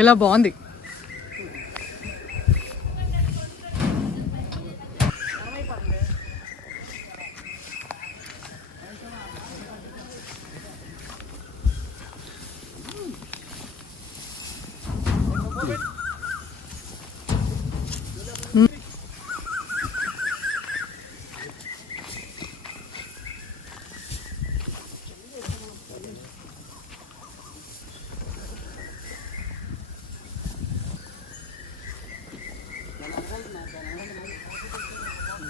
ఇలా బాగుంది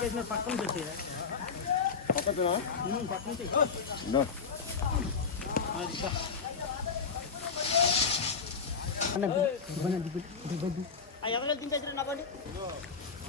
అన్న దిగు దిగు దిగు అయ్యా ఎవరు తింటే నవ్వండి